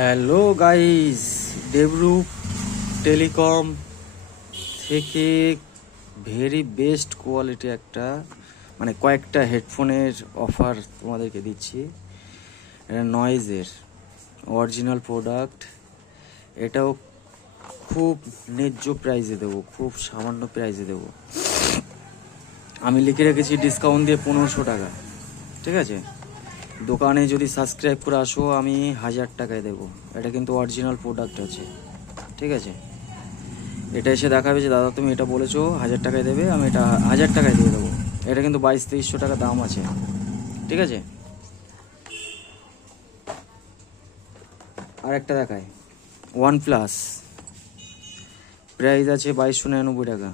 Hello guys, Debrup telecom থেকে very best quality একটা কয়েকটা হেডফোনের অফার তোমাদেরকে দিচ্ছি। এটা নয়েজের অরিজিনাল প্রোডাক্ট। এটাও খুব ন্যায্য প্রাইসে দেবো, খুব সামান্য প্রাইসে দেবো। আমি লিখে রেখেছি ডিসকাউন্ট দিয়ে 1500 টাকা। ঠিক আছে, দোকানে যদি সাবস্ক্রাইব করে আসো আমি 1000 টাকায় দেবো। এটা কিন্তু অরিজিনাল প্রোডাক্ট আছে। ঠিক আছে, এটা এসে দেখাবে যে দাদা তুমি এটা বলেছো 1000 টাকায় দেবে, আমি এটা 1000 টাকায় দিয়ে দেবো। এটা কিন্তু 2200-2300 টাকা দাম আছে। ঠিক আছে, আর একটা দেখায় OnePlus, প্রাইস আছে 2299 টাকা,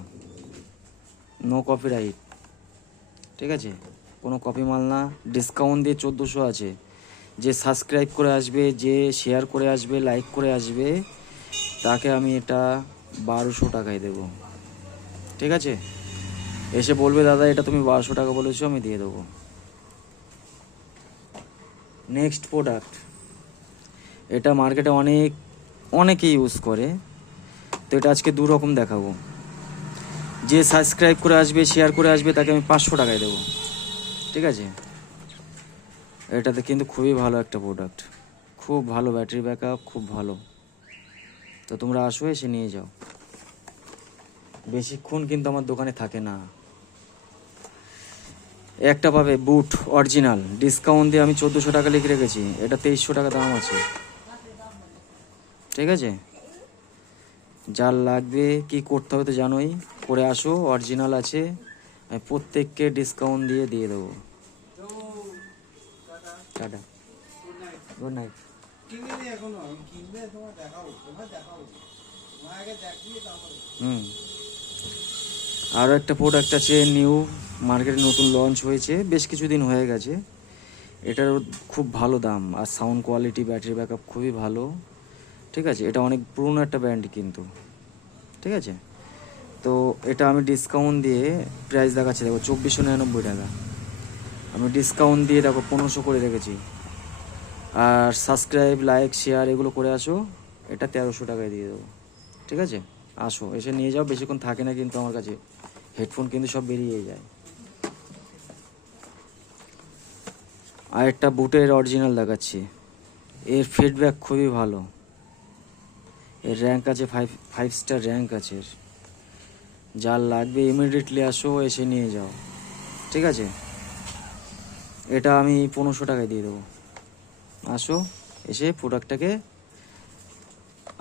নো কপিরাইট। ঠিক আছে, কোনো কপি মাল না। ডিসকাউন্ট দিয়ে 1400 আছে। যে সাবস্ক্রাইব করে আসবে, যে শেয়ার করে আসবে, লাইক করে আসবে, তাকে আমি এটা 1200 টাকায় দেবো। ঠিক আছে, এসে বলবে দাদা এটা তুমি 1200 টাকা বলেছো, আমি দিয়ে দেবো। নেক্সট প্রোডাক্ট, এটা মার্কেটে অনেকে ইউজ করে, তো এটা আজকে দু রকম দেখাবো। যে সাবস্ক্রাইব করে আসবে, শেয়ার করে আসবে, তাকে আমি 500 টাকায় দেবো। ঠিক আছে, এটাতে কিন্তু খুবই ভালো একটা প্রোডাক্ট, খুব ভালো ব্যাটারি ব্যাকআপ, খুব ভালো। তো তোমরা আসো, এসে নিয়ে যাও। বেশিক্ষণ কিন্তু আমার দোকানে থাকে না। একটা পাবে বুট অরিজিনাল, ডিসকাউন্ট দিয়ে আমি 1400 টাকা লিখে রেখেছি, এটা 2300 টাকা দাম আছে। ঠিক আছে, যার লাগবে কি করতে হবে তো জানোই, করে আসো, অরিজিনাল আছে। আমি প্রত্যেককে ডিসকাউন্ট দিয়ে দেবো। Tata, good night. আরও একটা প্রোডাক্ট আছে, নিউ মার্কেটে নতুন লঞ্চ হয়েছে, বেশ কিছুদিন হয়ে গেছে। এটার খুব ভালো দাম, আর সাউন্ড কোয়ালিটি, ব্যাটারি ব্যাকআপ খুবই ভালো। ঠিক আছে, এটা অনেক পুরনো একটা ব্র্যান্ড কিন্তু। ঠিক আছে, তো এটা আমি ডিসকাউন্ট দিয়ে প্রাইস দেখাচ্ছি, দেখো 2499 টাকা। আমি ডিসকাউন্ট দিয়ে দেখো 1500 করে রেখেছি। আর সাবস্ক্রাইব, লাইক, শেয়ার এগুলো করে আসো, এটা 1300 টাকায় দিয়ে দেবো। ঠিক আছে, আসো, এসে নিয়ে যাও। বেশিক্ষণ থাকে না কিন্তু আমার কাছে, হেডফোন কিন্তু সব বেরিয়ে যায়। আর একটা বুটের অরিজিনাল দেখাচ্ছি, এর ফিডব্যাক খুবই ভালো। এর র্যাঙ্ক আছে 5 স্টার র্যাঙ্ক আছে এর। যার লাগবে ইমিডিয়েটলি আসো, এসে নিয়ে যাও। ঠিক আছে, এটা আমি 1500 টাকায় দিয়ে দেবো। আসো, এসে প্রোডাক্টটাকে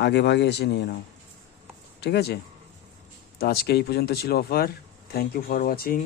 আগে ভাগে এসে নিয়ে নাও। ঠিক আছে, তো আজকে এই পর্যন্ত ছিল offer. Thank you for watching.